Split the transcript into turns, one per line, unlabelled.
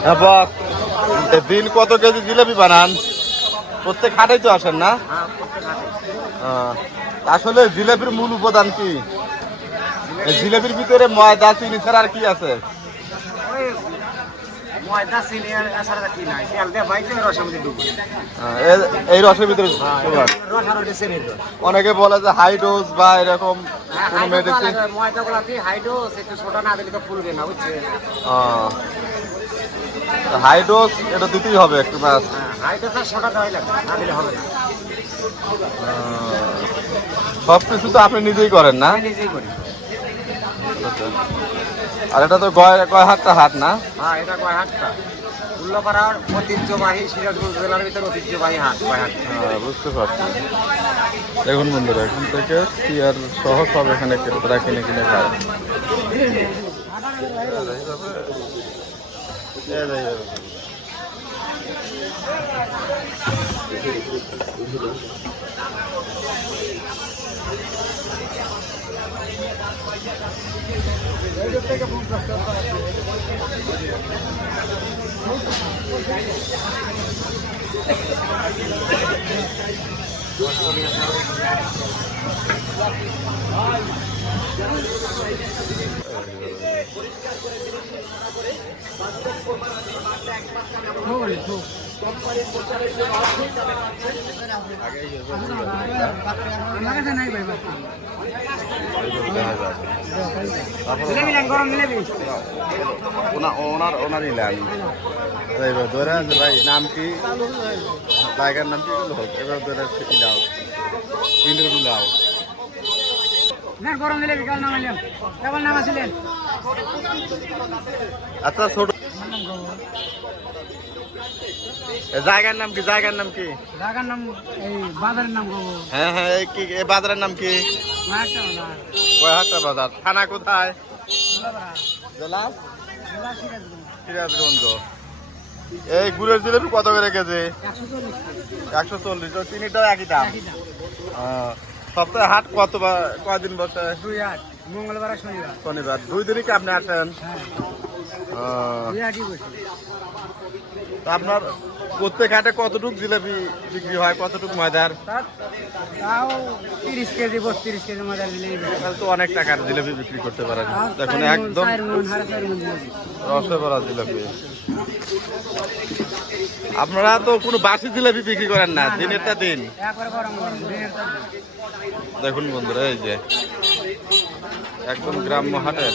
হ্যাঁ দিন কত কেজি জিলেপি বানান? প্রত্যেক হাটেই তো আসেন না? আসলে জিলেপির মূল উপাদান কি? এই জিলেপির ভিতরে ময়দা চিনি ছাড়া আর কি আছে? এই রসের ভিতরে
রস
অনেকে বলে যে হাই ডোজ বা এরকম
হ্যাঁ,
কোনো মেডিসিন
ময়দা গুলা দিয়ে হাইড্রোস একটু সোডা না দিলে তো ফুলবে না
হাই ডোজ এটা দিতেই হবে একটু ব্যাস।
হ্যাঁ আর দেওয়াই লাগবে না দিলে হবে না।
সব কিছু তো আপনি নিজেই করেন না?
নিজেই করি।
আর এটা তো গয় গয় হাতটা হাট না?
হ্যাঁ এটা কয় হাটটা উল্লপাড়ার ঐতিহ্যবাহী সিরাজগঞ্জ জেলার ভিতরে ঐতিহ্যবাহী হাট
হ্যাঁ, বুঝতে পারছি। দেখুন বন্ধুরা এখান থেকে চেয়ার সহ সব এখানে তারা কিনে কিনে খায়।
মিলেবি
ওনা- ওনার ওনার নিলেন এবার ধরে আছে ভাই নাম কি জায়গার নাম কি এবার ধরে ইলাও ইন্দ্র লাও
না গরম মিলেবি কাল নামাইলাম কেবল নামাছিলেন
আচ্ছা ছোট। জায়গার নাম কি জায়গার নাম কি?
জায়গার নাম এই বাজারের নাম
হ্যাঁ হ্যাঁ এই কি এই বাজারের নাম কি? বাজার। থানা কোথায়? জেলা সিরাজগঞ্জ। এই গুড়ের জিলেপি কত করে কেজি? একশো চল্লিশ চিনিটা একই দাম? সপ্তাহে হাট কত কয়দিন বসে?
দুই আট মঙ্গলবার শনিবার।
শনিবার। দুই দিনই কি আপনি আসেন? আপনার প্রত্যেক হাটে কতটুক জিলেপি বিক্রি হয়? কতটুক ময়দার?
তাও তিরিশ কেজি বত্রিশ কেজি
তাহলে তো অনেক টাকার জিলেপি বিক্রি করতে পারেন। দেখুন একদম
চার সাড়ে চার দিলেই।
রসে ভরা জিলেপি। আপনারা তো কোনো বাসি জিলেপি বিক্রি করেন না দিনেরটা দিন। দেখুন বন্ধুরা এই যে একদম গ্রাম্য হাটের